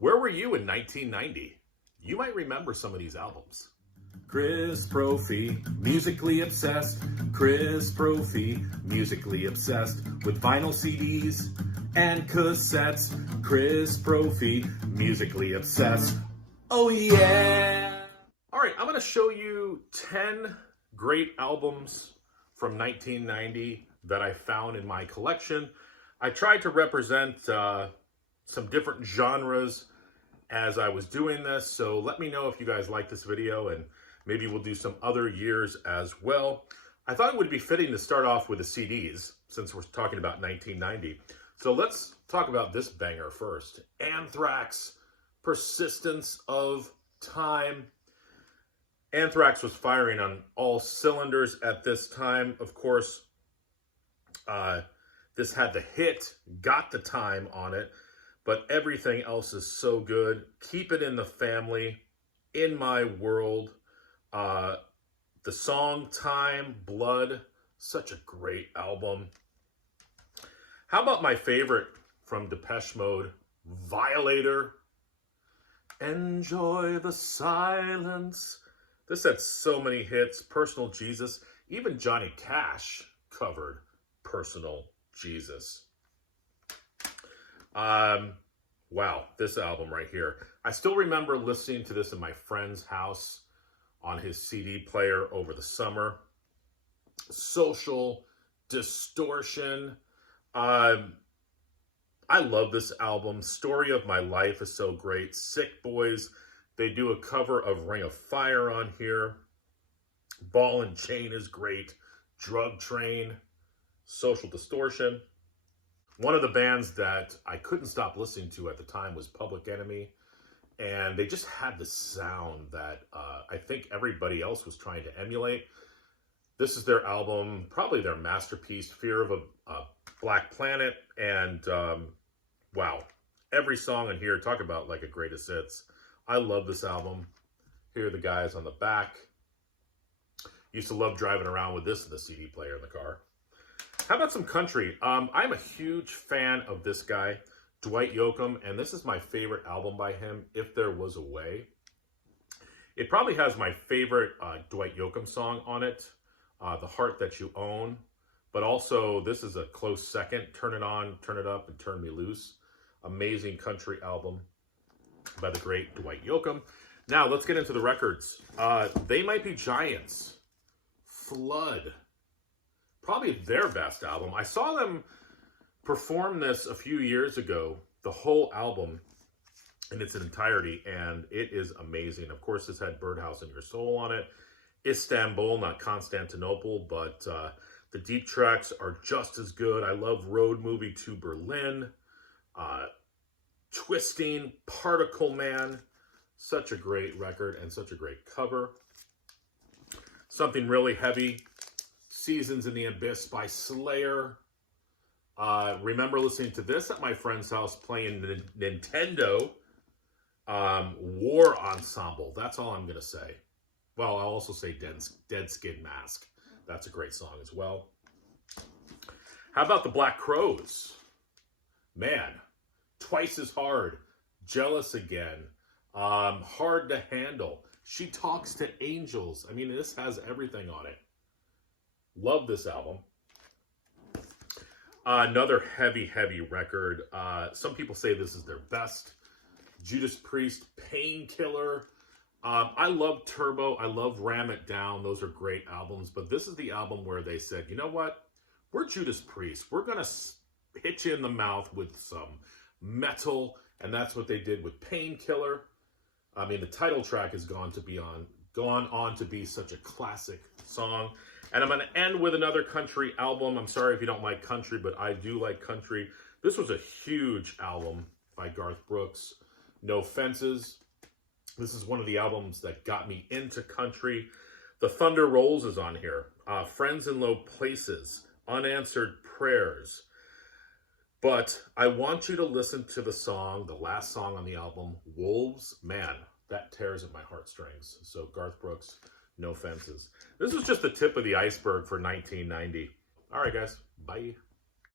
Where were you in 1990? You might remember some of these albums. Chris Brophy, musically obsessed. Chris Brophy, musically obsessed with vinyl CDs and cassettes. Chris Brophy, musically obsessed. Oh yeah! All right, I'm going to show you 10 great albums from 1990 that I found in my collection. I tried to represent some different genres as I was doing this, so let me know if you guys like this video, and maybe we'll do some other years as well. I thought it would be fitting to start off with the CDs, since we're talking about 1990. So let's talk about this banger first. Anthrax, Persistence of Time. Anthrax was firing on all cylinders at this time. Of course, this had the hit, Got the Time on it, but everything else is so good. Keep It in the Family, In My World, the song Time, Blood, such a great album. How about my favorite from Depeche Mode, Violator, Enjoy the Silence. This had so many hits. Personal Jesus. Even Johnny Cash covered Personal Jesus. Wow, this album right here. I still remember listening to this in my friend's house on his CD player over the summer. Social Distortion. I love this album. Story of My Life is so great. Sick Boys, they do a cover of Ring of Fire on here. Ball and Chain is great. Drug Train, Social Distortion. One of the bands that I couldn't stop listening to at the time was Public Enemy. And they just had this sound that I think everybody else was trying to emulate. This is their album, probably their masterpiece, Fear of a Black Planet. And wow, every song in here, talk about like a greatest hits. I love this album. Here are the guys on the back. Used to love driving around with this in the CD player in the car. How about some country? I'm a huge fan of this guy, Dwight Yoakam, and this is my favorite album by him, If There Was a Way. It probably has my favorite Dwight Yoakam song on it, The Heart That You Own, but also this is a close second, Turn It On, Turn It Up, and Turn Me Loose. Amazing country album by the great Dwight Yoakam. Now, let's get into the records. They Might Be Giants, Flood, probably their best album. I saw them perform this a few years ago, the whole album in its entirety, and it is amazing. Of course, this had Birdhouse in Your Soul on it. Istanbul, not Constantinople, but the deep tracks are just as good. I love Road Movie to Berlin. Twisting, Particle Man, such a great record and such a great cover. Something really heavy, Seasons in the Abyss by Slayer. Remember listening to this at my friend's house playing Nintendo. War Ensemble, that's all I'm going to say. Well, I'll also say Dead Skin Mask. That's a great song as well. How about the Black Crowes? Man, Twice as Hard, Jealous Again, Hard to Handle, She Talks to Angels. I mean, this has everything on it. Love this album. Another heavy record. Some people say this is their best. Judas Priest, Painkiller. I love Turbo. I love Ram It Down. Those are great albums. But this is the album where they said, you know what? We're Judas Priest. We're going to hit you in the mouth with some metal. And that's what they did with Painkiller. I mean, the title track has gone on to be such a classic song. And I'm going to end with another country album. I'm sorry if you don't like country, but I do like country. This was a huge album by Garth Brooks, No Fences. This is one of the albums that got me into country. The Thunder Rolls is on here. Friends in Low Places, Unanswered Prayers. But I want you to listen to the song, the last song on the album, Wolves. Man, that tears at my heartstrings. So Garth Brooks, No Fences. This was just the tip of the iceberg for 1990. All right, guys. Bye.